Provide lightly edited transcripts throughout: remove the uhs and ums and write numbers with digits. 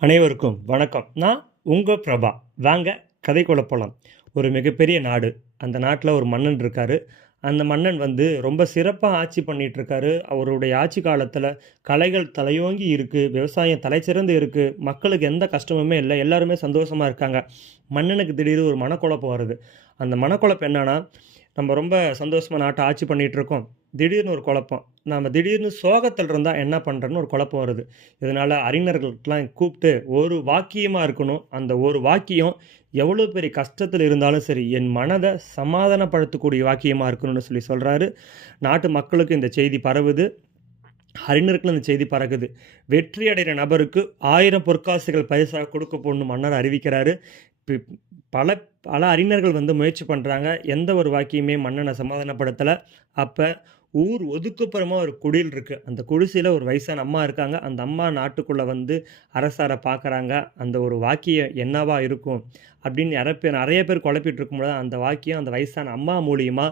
அனைவருக்கும் வணக்கம். நான் உங்கள் பிரபா. வாங்க கதைக்குள்ள போலாம். ஒரு மிகப்பெரிய நாடு. அந்த நாட்டில் ஒரு மன்னன் இருக்காரு. அந்த மன்னன் ரொம்ப சிறப்பா ஆட்சி பண்ணிட்டு இருக்காரு. அவருடைய ஆட்சி காலத்தில கலைகள் தலையோங்கி இருக்கு. விவசாயம் தலைசிறந்து இருக்கு. மக்களுக்கு எந்த கஷ்டமுமே இல்ல. எல்லாருமே சந்தோஷமா இருக்காங்க. மன்னனுக்கு திடீர்னு ஒரு மனக்குழப்பம் வருது. அந்த மனக்குழப்பம் என்னன்னா, நம்ம ரொம்ப சந்தோஷமா நாட்ட ஆட்சி பண்ணிட்டு இருக்கோம். திடீர்னு ஒரு குழப்பம். நாம திடீர்னு சோகத்துல இருந்தா என்ன பண்றோம்னு ஒரு குழப்பம் வருது. இதனால அறிஞர்களுக்கெல்லாம் கூப்பிட்டு ஒரு வாக்கியமா இருக்கணும். அந்த ஒரு வாக்கியம் எவ்வளோ பெரிய கஷ்டத்துல இருந்தாலும் சரி, என் மனத சமாதானப்படுத்தக்கூடிய வாக்கியமா இருக்கணும்னு சொல்றாரு. நாட்டு மக்களுக்கு இந்த செய்தி பரவுது. அறிஞருக்கும் இந்த செய்தி பறக்குது. வெற்றி அடைகிற நபருக்கு 1000 பொற்காசுகள் பரிசாக கொடுக்கப்போன்னு மன்னர் அறிவிக்கிறாரு. பி பல பல அறிஞர்கள் முயற்சி பண்றாங்க. எந்த ஒரு வாக்கியமே மன்னன சமாதானப்படுத்தல. அப்ப ஊர் ஒதுக்குப்புறமா ஒரு குடில் இருக்கு. அந்த குடிசையில ஒரு வயசான அம்மா இருக்காங்க. அந்த அம்மா நாட்டுக்குள்ள அரசர பார்க்குறாங்க. அந்த ஒரு வாக்கியம் என்னவா இருக்கும்? அப்படின்னு நெறைய பேர் குழப்பிட்டு இருக்கும்போது, அந்த வாக்கியம் அந்த வயசான அம்மா மூலியமா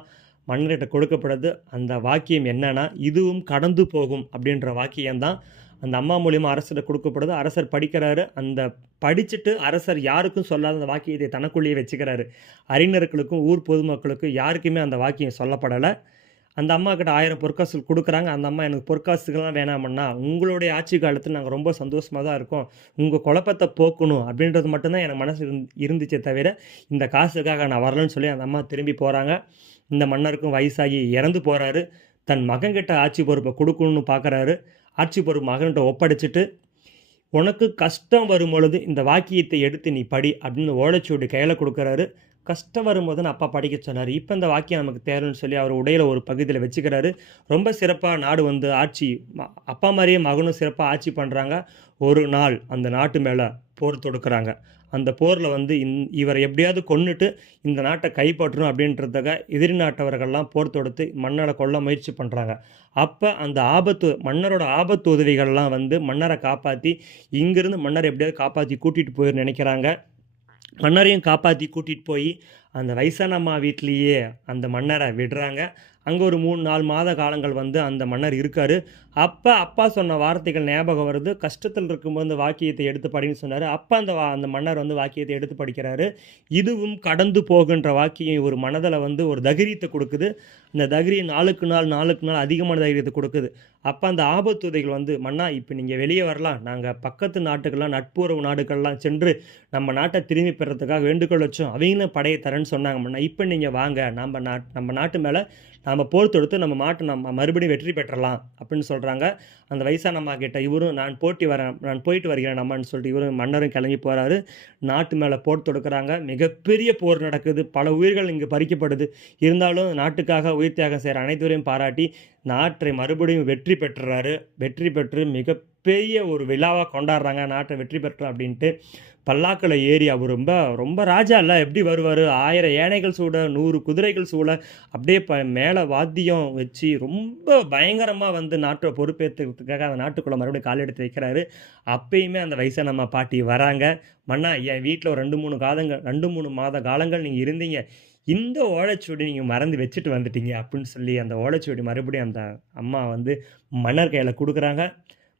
மன்னர்கிட்ட கொடுக்கப்படுது. அந்த வாக்கியம் என்னன்னா, "இதுவும் கடந்து போகும்" அப்படின்ற வாக்கியம் தான் அந்த அம்மா மூலியமா அரசர்ட்ட கொடுக்கப்படுது. அரசர் படிக்கிறாரு. அந்த படிச்சுட்டு அரசர் யாருக்கும் சொல்லாத அந்த வாக்கியத்தை தனக்குள்ளேயே வச்சுக்கிறாரு. அறிஞர்களுக்கும், ஊர் பொதுமக்களுக்கும் யாருக்குமே அந்த வாக்கியம் சொல்லப்படல. அந்த அம்மாகிட்ட 1000 பொற்காசுகள் குடுக்குறாங்க. அந்த அம்மா, "எனக்கு பொற்காசுகள்லாம் வேணாமண்ணா. உங்களுடைய ஆட்சி காலத்துல நாங்க ரொம்ப சந்தோஷமா தான் இருக்கோம். உங்க குழப்பத்த போக்கணும் அப்படின்றது மட்டும் தான் எனக்கு மனசுல இருந்துச்சே தவிர, இந்த காசுக்காக நான் வரலன்னு" சொல்லி அந்த அம்மா திரும்பி போறாங்க. இந்த மன்னருக்கும் வயசாகி இறந்து போறாரு. தன் மகன்கிட்ட ஆட்சி பொறுப்ப குடுக்கணும்னு பார்க்குறாரு. ஆட்சி பொறுப்பு மகன்கிட்ட ஒப்படைச்சுட்டு, "உனக்கு கஷ்டம் வரும்பொழுது இந்த வாக்கியத்தை எடுத்து நீ படி" அப்படின்னு ஓலைச்சுவடி கையில குடுக்குறாரு. கஷ்டம் வரும்போது தான் அப்பா படிக்க சொன்னாரு. இப்ப இந்த வாக்கியம் நமக்கு தேவைன்னு சொல்லி அவர் உடையில ஒரு பகுதியில வச்சுக்கிறாரு. ரொம்ப சிறப்பா நாடு ஆட்சி அப்பா மாரியே மகனும் சிறப்பா ஆட்சி பண்றாங்க. ஒரு நாள் அந்த நாட்டு மேல போர் தொடுக்குறாங்க. அந்த போர்ல இவர எப்படியாவது கொன்னுட்டு இந்த நாட்ட கைப்பற்றணும் அப்படின்றதுக்காக எதிரி நாட்டவர்கள்லாம் போர் தொடுத்து மன்னர கொல்ல முயற்சி பண்றாங்க. அப்ப அந்த மன்னரோட ஆபத்து உதவிகள்லாம் மன்னர காப்பாத்தி, இங்கிருந்து மன்னர எப்படியாவது காப்பாத்தி கூட்டிட்டு போயிரணும்னு நெனைக்கிறாங்க. மன்னரையும் காப்பாத்தி கூட்டிட்டு போயி, அந்த வயசான அம்மா வீட்லயே அந்த மன்னர விடுறாங்க. அங்க ஒரு 3, 4 மாத காலங்கள் அந்த மன்னர் இருக்காரு. அப்ப அப்பா சொன்ன வார்த்தைகள் ஞாபகம் வருது. கஷ்டத்துல இருக்கும்போது இந்த வாக்கியத்தை எடுத்து படின்னு சொன்னாரு. அப்ப அந்த மன்னர் வாக்கியத்தை எடுத்து படிக்கிறாரு. "இதுவும் கடந்து போகுன்ற" வாக்கியம் இவர் மனதில ஒரு தைரியத்த குடுக்குது. அந்த தைரியம் நாளுக்கு நாள், நாளுக்கு நாள் அதிகமான தைரியத்த குடுக்குது. அப்ப அந்த ஆபத்துதவிகள் "மன்னா, இப்ப நீங்க வெளிய வரலாம். நாங்க பக்கத்து நாட்டுக்கெல்லாம், நட்புறவு நாடுகள்லாம் சென்று நம்ம நாட்ட திரும்பி பெறதுக்காக வேண்டுகோள் வச்சோம். அவைங்களும் படைய தரேன்னு சொன்னாங்க மன்னா. இப்ப நீங்க வாங்க. நம்ம நாட்டு மேல நாம போர் தொடுத்து நம்ம மறுபடியும் வெற்றி பெற்றலாம்" அப்படின்னு சொல்றாங்க. அந்த வயசான அம்மா கிட்ட இவரும், "நான் போயிட்டு வருகிறேன் அம்மான்னு" சொல்லிட்டு இவரும் மன்னரும் கிளம்பி போறாரு. நாட்டு மேல போர் தொடுக்குறாங்க. மிகப்பெரிய போர் நடக்குது. பல உயிர்கள் இங்கு பறிக்கப்படுது. இருந்தாலும் நாட்டுக்காக உயிர் தியாகம் செய்ற அனைவரையும் பாராட்டி, நாட்டை மறுபடியும் வெற்றி பெற்றுறாரு. வெற்றி பெற்று மிகப்பெரிய ஒரு விழாவா கொண்டாடுறாங்க. நாட்ட வெற்றி பெற்றோம் அப்படின்ட்டு. பல்லாக்குல ஏறி அவர் ரொம்ப ரொம்ப ராஜா இல்ல, எப்படி வருவாரு? 1000 யானைகள் சூழ, 100 குதிரைகள் சூழ, அப்படியே மேல வாத்தியம் வச்சு ரொம்ப பயங்கரமா நாட்ட பொறுப்பேத்துக்கிறதுக்காக அந்த நாட்டுக்குள்ள மறுபடியும் கால் எடுத்து வைக்கிறாரு. அப்பயுமே அந்த வயசான அம்மா பாட்டி வராங்க. "மன்னா, என் வீட்ல ஒரு 2, 3 மாத காலங்கள் நீங்க இருந்தீங்க. இந்த ஓலைச்சுவடி நீங்க மறந்து வச்சுட்டு வந்துட்டீங்க" அப்படின்னு சொல்லி அந்த ஓலைச்சுவடி மறுபடியும் அந்த அம்மா மன்னர் கையில குடுக்குறாங்க.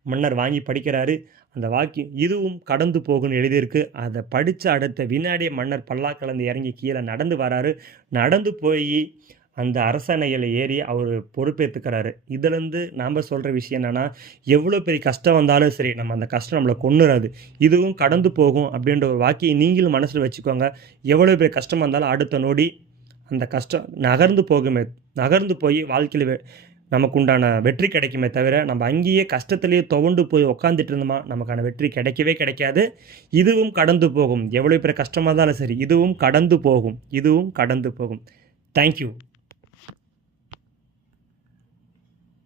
மன்னர் வாங்கி படிக்கிறாரு. அந்த வாக்கியம் "இதுவும் கடந்து போகும்னு" எழுதியிருக்கு. அத படிச்ச அடுத்த வினாடியே மன்னர் பல்லாக்குலருந்து இறங்கி கீழ நடந்து வராரு. நடந்து போயி அந்த அரசவையில ஏறி அவரு பொறுப்பேத்துக்கிறாரு. இதுலருந்து நாம சொல்ற விஷயம் என்னன்னா, எவ்வளோ பெரிய கஷ்டம் வந்தாலும் சரி, அந்த கஷ்டம் நம்மள கொன்னுறாது. "இதுவும் கடந்து போகும்" அப்படின்ற ஒரு வாக்கியம் நீங்களும் மனசுல வச்சுக்கோங்க. எவ்வளோ பெரிய கஷ்டம் வந்தாலும் அடுத்த நொடி அந்த கஷ்டம் நகர்ந்து போய் வாழ்க்கையில நமக்கு உண்டான வெற்றி கிடைக்குமே தவிர, நம்ம அங்கேயே கஷ்டத்திலேயே துவண்டு போய் உட்காந்துட்டு இருந்தோமா, நமக்கான வெற்றி கிடைக்கவே கிடைக்காது. "இதுவும் கடந்து போகும்." எவ்வளோ பெரிய கஷ்டமா இருந்தாலும் சரி, இதுவும் கடந்து போகும். இதுவும் கடந்து போகும். Thank you.